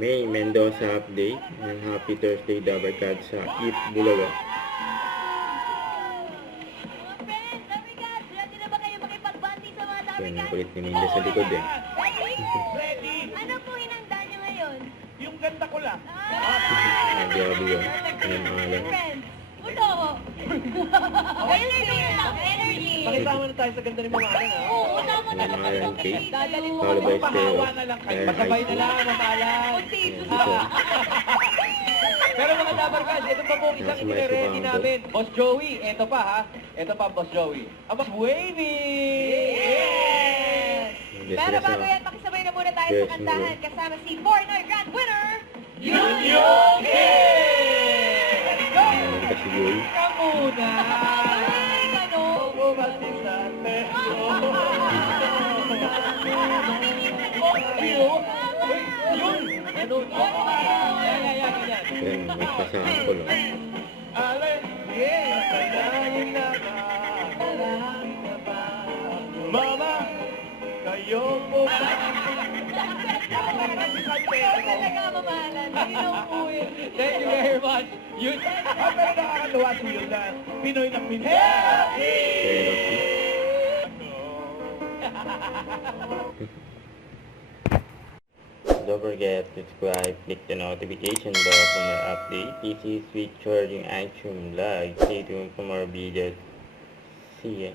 May Mendoza update and happy Thursday Dabarkad sa Eat Bulaga. Yan, ang kulit ni Minda sa likod eh. Ready? Ano po hinanda nyo ngayon? Yung ganda ko lang. Grabe yun. Ano ang pangalan? Ulo! Energy lang! Energy! Pakisama na tayo sa ganda ni Mama Allen, ha? Oo, tama na Ano ang pangalan? Kate? Dadalhin mo Paolo kami. Baestero. Pahawa na lang kayo. Masabay na lang, Mama Allen. Pero mga Dabarkad, ito pa po isang iti-ready namin. Boss Joey, ito pa ha. Ito pa, Boss Joey. Ang Boss Wavy! Yes! Pero bago yan, pakisabay na muna tayo sa kantahan kasama si Foreigner Grand Winner, Yun Ano naman kasi yun? Ka muna! Ay, ano? Bumasisate. Yun! Ganun. Yan. Yan, may pasample oh. Ale, yeah, kailangan na ba? Mama, kayo po ba? Ikaw talaga mamahalan. Hindi na umuwi. Thank you very much. Yun. Pero nakakatuwa si yun na Pinoy na Pinoy. Happy! Therapy. Don't forget to subscribe, click the notification bell for more updates. This is Sweet Charging iTunes Live. Stay tuned for more videos. See ya.